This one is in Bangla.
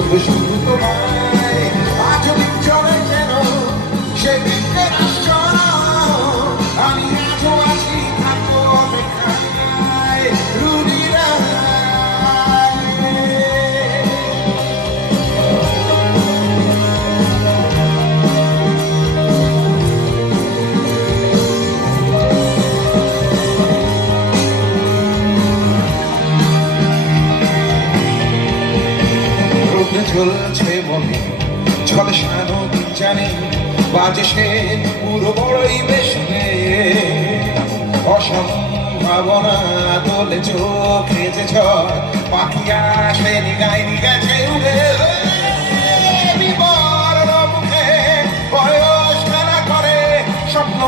শুধু শুধু তোমায় আজ দিন চলে যেন সেদিনের আশ্চর্য আমি আজও আছি থাকবো অপেক্ষায় রুনিরায় চলছে মনে ঝলসানো দিন জানে বাজে সে পুরো বড়ই বেশি অসম্ভাবনা তোলে চোখে যে ঝড় পাখি আসে নিগায় নিগাছে উড়ে বিবর্ণ মুখে বয়স খেলা করে স্বপ্ন